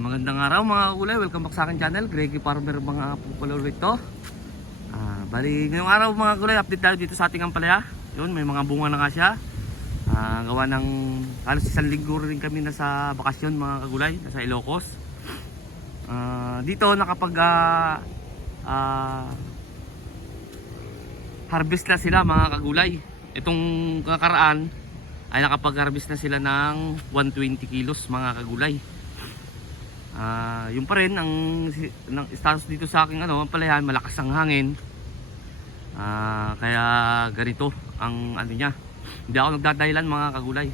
Magandang araw mga kulay, welcome back sa akin channel, Greggy Farmer mga pupalo rito. Bali ngayong araw mga kulay, update tayo dito sa ating ampalaya. Yun, may mga bunga na nga siya. Gawa ng halos isang linggo rin kami nasa bakasyon mga kagulay, nasa Ilocos. Dito nakapag harvest na sila mga kagulay. Itong kakaraan ay nakapag-harvest na sila ng 120 kilos mga kagulay. Yung pa rin ang status dito sa aking palayan, malakas ang hangin. Kaya ganito ang niya. Hindi ako nagdadahilan mga kagulay.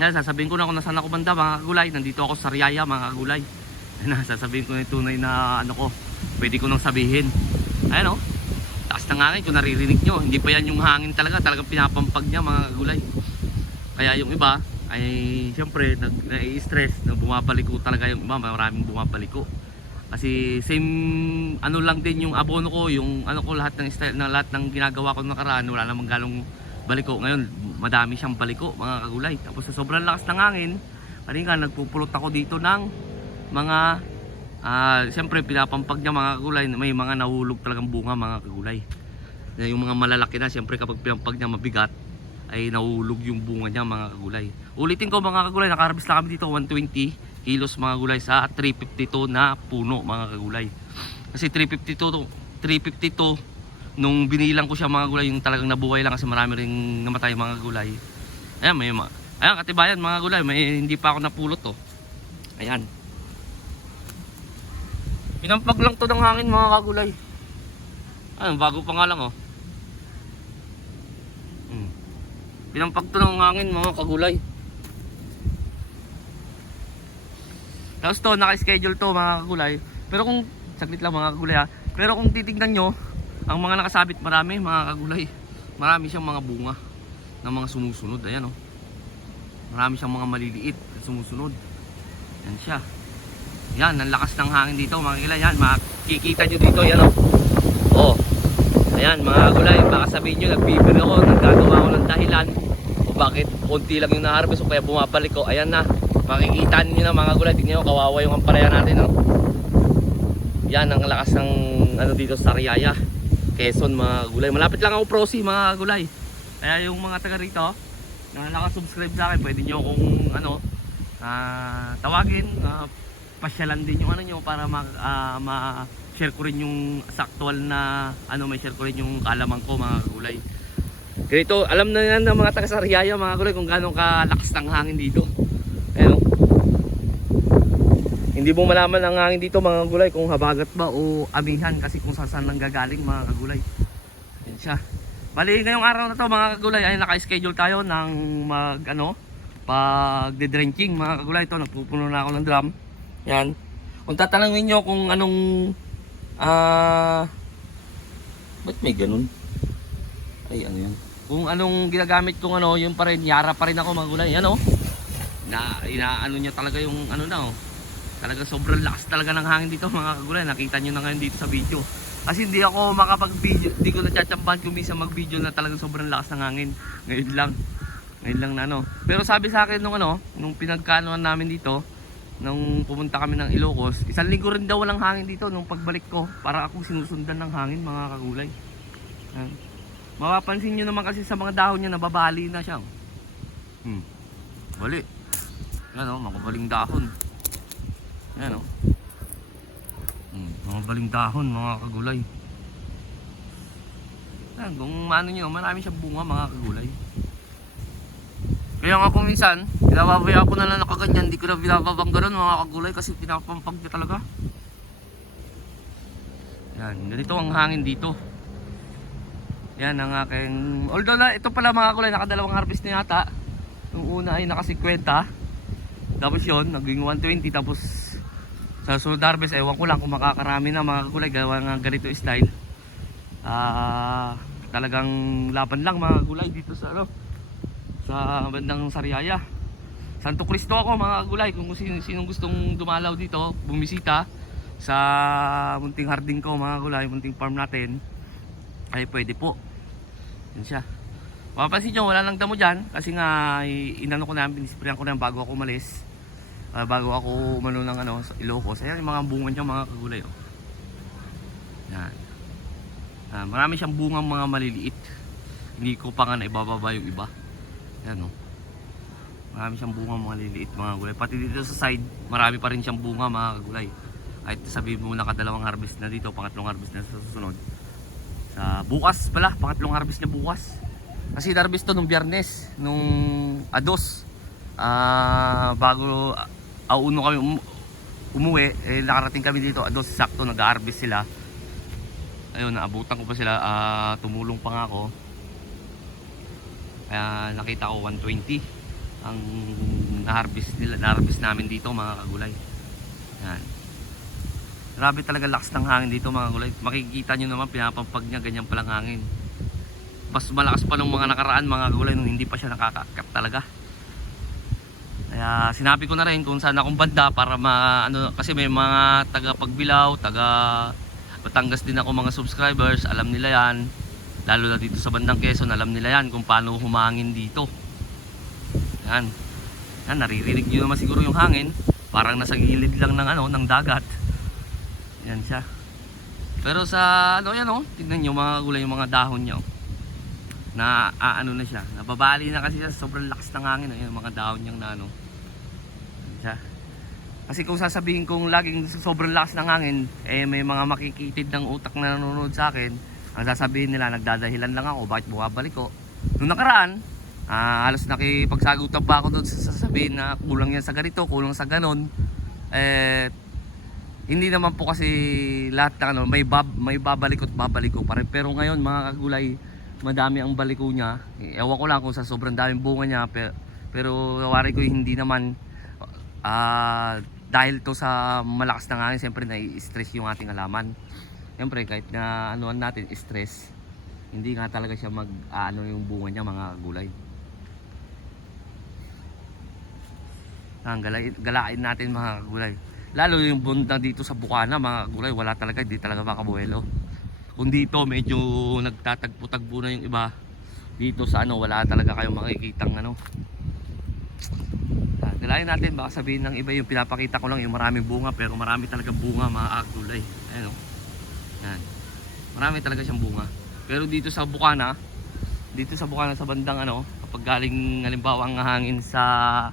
Sasabihin ko na kung nasaan ako banda mga kagulay. Nandito ako sa Riyaya mga kagulay. Sasabihin ko na yung tunay na ko. Pwede ko nang sabihin. Ayan lakas ng hangin kung naririnig nyo. Hindi pa yan yung hangin talagang pinapampag niya mga kagulay. Kaya yung iba ay siyempre nai-stress na bumabaliko talaga yung iba, maraming bumabaliko. Kasi same lang din yung abono ko, yung ko lahat ng style, lahat ng ginagawa ko nakaraan, wala namang galong baliko. Ngayon, madami siyang baliko mga kagulay. Tapos sa sobrang lakas ng hangin, kanina nagpupulot ako dito ng mga siyempre pinapampag niya mga kagulay, may mga nahulog talagang bunga mga kagulay. Yung mga malalaki na, siyempre kapag pinampag niya mabigat, ay nahulog yung bunga niya mga kagulay. Ulitin ko mga kagulay, nakaharvest na kami dito 120 kilos mga kagulay sa 352 na puno mga kagulay. Kasi 352 nung binilang ko siya mga kagulay, yung talagang nabuhay lang kasi marami ring namatay mga kagulay. Ayan, ayan katibayan mga kagulay, hindi pa ako napulot Ayan. Pinampag lang to ng hangin mga kagulay. Ayan, bago pa nga lang Pinampag to ng hangin mga kagulay. Tapos to, naka-schedule to mga kagulay. Pero kung, saglit lang mga kagulay pero kung titignan nyo, ang mga nakasabit marami mga kagulay. Marami siyang mga bunga ng mga sumusunod. Ayan Marami siyang mga maliliit na sumusunod. Yan siya. Yan, ang lakas ng hangin dito mga kagulay. Yan, makikita nyo dito. Yan Ayan mga kagulay, baka sabihin nyo nagbibiro ako, naggagawa ako ng dahilan o bakit konti lang yung na-harvest o kaya bumabalik ko. Ayan na, makikita niyo na mga kagulay. Tingnan nyo, kawawa yung ampalaya natin Yan ang lakas ng dito sa Riyaya, Quezon mga kagulay. Malapit lang ako Prosi mga kagulay. Kaya yung mga taga rito na nakasubscribe sa akin, pwede nyo kung tawagin, pasyalan din yung nyo para share ko rin yung sa actual na may share ko rin yung kaalaman ko mga kagulay. Ganito, alam na yan ng mga taga sa Riyaya mga kagulay kung gaano kalakas ng hangin dito. Ayun. Hindi mo malaman ang hangin dito mga kagulay kung habagat ba o amihan, kasi kung saan lang gagaling mga kagulay. Yan siya. Bali ngayong araw na to mga kagulay ay naka-schedule tayo ng pag-drenching mga kagulay. Ito, nagpupuno na ako ng drum. Yan. Kung tatanungin nyo kung anong ba't may ganun? Ay yan? Kung anong ginagamit kong yung pa rin, Yara pa rin ako mga gulay. Yan inaano niya talaga yung talaga sobrang lakas talaga ng hangin dito mga kagulay. Nakita nyo na ngayon dito sa video. Kasi hindi ako makapag-video, hindi ko natsyatsambahan kung minsan mag-video na talagang sobrang lakas ng hangin. Ngayon lang na Pero sabi sa akin nung pinagkanoan namin dito, nung pumunta kami ng Ilocos, isang linggo rin daw walang hangin dito nung pagbalik ko. Para akong sinusundan ng hangin mga kagulay. Mapapansin nyo naman kasi sa mga dahon niya, nababali na siya. Bali. Yan makabaling dahon. Yan makabaling dahon mga kagulay. Yan, kung nyo, marami siyang bunga mga kagulay. Kaya nga kung minsan, pinababaya ko na lang nakaganyan, hindi ko na binababang gano'n mga kagulay kasi pinapampag niya talaga. Yan, ganito ang hangin dito. Yan ang aking, although ito pala mga kagulay, nakadalawang harvest na yata. Yung una ay naka 50, tapos yun, naging 120, tapos sa sunod harvest, ewan ko lang kung makakarami na mga kagulay, gawa nga ganito style. Talagang laban lang mga kagulay dito sa sa bandang Sariaya. Santo Cristo ako mga kagulay. Kung sinong gustong dumalaw dito, bumisita sa munting harding ko mga kagulay, munting farm natin, ay pwede po. Yan siya. Mapapansin nyo, wala lang damo dyan kasi nga inano ko na, pinisprayan ko na bago ako umalis. Bago ako umano ng ano, sa Ilocos. Ayan yung mga bunga niya mga kagulay. Oh. Yan. Marami siyang bungang mga maliliit. Hindi ko pa nga naibababa yung iba. Yan, oh. Marami siyang bunga mga maliliit mga kagulay. Pati dito sa side, marami pa rin siyang bunga mga kagulay. Kahit sabihin mo nakadalawang harvest na dito, pangatlong harvest na sa susunod. Sa bukas pala, pangatlong harvest niya bukas. Kasi harvest to nung Biyernes, nung Ados. Bago auno kami umuwi, nakarating kami dito Ados, sakto nag-harvest sila. Ayun, naabutan ko pa sila, tumulong pa nga ako. Kaya nakita ko 120 ang na-harvest namin dito mga kagulay. Yan. Grabe talaga lakas ng hangin dito mga kagulay. Makikita nyo naman, pinapampag niya, ganyan palang hangin. Mas malakas pa nung mga nakaraan mga kagulay, nung hindi pa siya nakaka-cut talaga. Kaya sinabi ko na rin kung saan akong banda para kasi may mga taga Pagbilao, taga Batangas din ako mga subscribers, alam nila yan. Lalo na dito sa bandang Quezon, alam nila yan kung paano humangin dito. Yan. Yan, naririnig nyo naman siguro yung hangin. Parang nasa gilid lang ng ng dagat. Yan siya. Pero sa yan tignan nyo mga gulay yung mga dahon niya. Na na siya. Nababali na kasi siya, sobrang lakas ng hangin. Yung mga dahon niyang Yan siya. Kasi kung sasabihin kong laging sobrang lakas ng hangin, may mga makikitid ng utak na nanonood sa akin. Ang sasabihin nila, nagdadahilan lang ako, bakit bumabalik ko. Nung nakaraan, halos nakipagsagutan pa ako doon sa sasabihin na kulang yan sa ganito, kulang sa ganon. Hindi naman po kasi lahat ng may babalik ko pa rin. Pero ngayon mga kagulay, madami ang baliko niya. Ewan ko lang kung sa sobrang daming bunga niya, pero wari ko hindi naman dahil to sa malakas ng hangin, siyempre nai-stress yung ating halaman. Siyempre kahit na anuan natin stress, hindi nga talaga siya yung bunga niya mga gulay. Galain natin mga gulay. Lalo yung bunda dito sa Bukana mga gulay, wala talaga, hindi talaga makabuelo. Kung dito medyo nagtatagpo-tagpo na yung iba, dito sa wala talaga kayong makikitang Galain natin, baka sabihin ng iba yung pinapakita ko lang yung maraming bunga, pero marami talaga bunga mga gulay. Ayan o. Yan. Marami talaga siyang bunga. Pero dito sa Bukana sa bandang kapag galing halimbawa ang hangin sa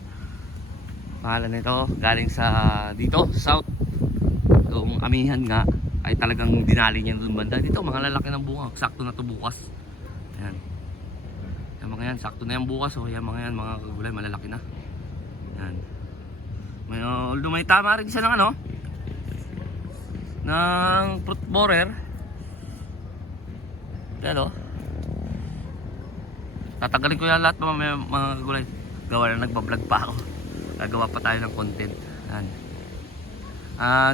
nito, galing sa dito, south, yung amihan nga, ay talagang dinali niya doon banda. Dito mga lalaki ng bunga, sakto na to bukas. Ayan. Yan mga yan, sakto na yan bukas. Yan mga yan, mga kagulay, malalaki na. Yan. Although may tama rin siya ng ng fruit borer. Yan tatanggalin ko yan lahat mga kagulay. Gawa na nagbablog pa ako. Gagawa pa tayo ng content. Yan.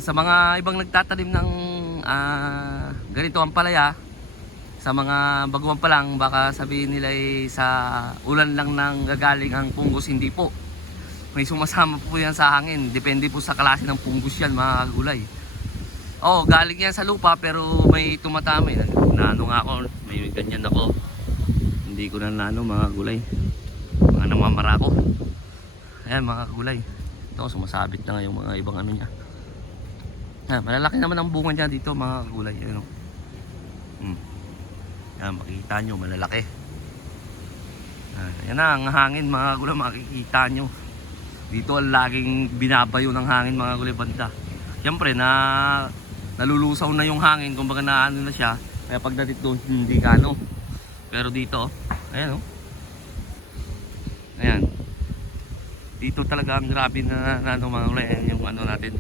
Sa mga ibang nagtatanim ng ganito ang palaya, sa mga baguhan pa lang, baka sabihin nila sa ulan lang nang gagaling ang punggos. Hindi po, may sumasama po yan sa hangin. Depende po sa klase ng punggos yan mga gulay. Galing yan sa lupa, pero may tumatama. Naano nga ako, may ganyan ako. Hindi ko na mga gulay, mga namamara ko. Ayan mga gulay, ito sumasabit na yung mga ibang niya. Malalaki naman ang bunga niya dito mga gulay. Yan, makikita nyo, malalaki. Yan na ang hangin mga gulay, makikita nyo. Dito laging binabayo ng hangin mga gulay banda. Siyempre nalulusaw na yung hangin, kumbaga na siya. Kaya pagdating doon hindi Pero dito, ayan ayan. Dito talaga ang grabe na mga gulay. Yung natin.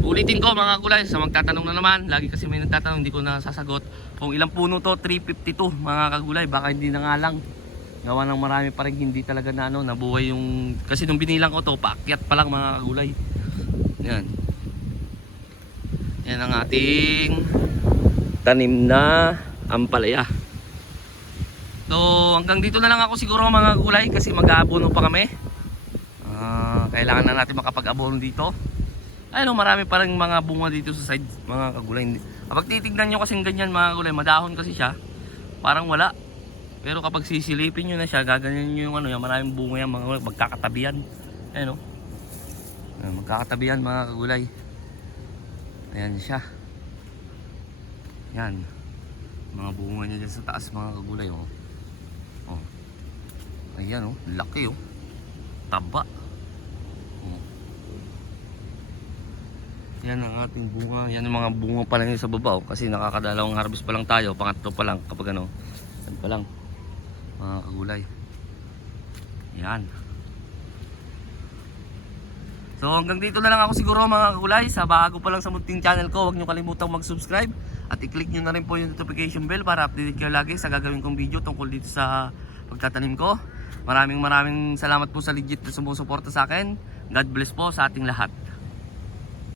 Ulitin ko mga gulay, sa magtatanong na naman, lagi kasi may nagtatanong, hindi ko na sasagot. Kung ilang puno to, 352 mga kagulay, baka hindi na nga lang. Gawa ng marami pa rin hindi talaga nabuhay yung, kasi nung binilang ko to, paakyat pa lang mga kagulay. Yan. Yan ang ating tanim na ampalaya. So hanggang dito na lang ako siguro mga kagulay, kasi mag-aabono pa kami. Kailangan na natin makapag-abono dito. Marami pa rin mga bunga dito sa side mga kagulay. Kapag titignan nyo kasing ganyan mga kagulay, madahon kasi siya, parang wala. Pero kapag sisilipin nyo na siya, gaganyan nyo yung yung maraming bunga yan mga kagulay, magkakatabi yan. Magkakatabi yan mga kagulay. Ayan siya. Yan. Mga bunga niya dyan sa taas mga kagulay. Oh. Oh. Ayan oh. Laki oh. Taba. Oh. Yan ang ating bunga. Yan ang mga bunga pa lang yun sa baba oh. Kasi nakakadalawang harvest pa lang tayo. Pangatlo pa lang kapag ano. Yan pa lang. Mga kagulay. Yan. So hanggang dito na lang ako siguro mga kagulay. Sa bago pa lang sa munting channel ko, huwag nyo kalimutang mag-subscribe. At i-click nyo na rin po yung notification bell para update kayo lagi sa gagawin kong video tungkol dito sa pagtatanim ko. Maraming salamat po sa legit na sumusuporta sa akin. God bless po sa ating lahat.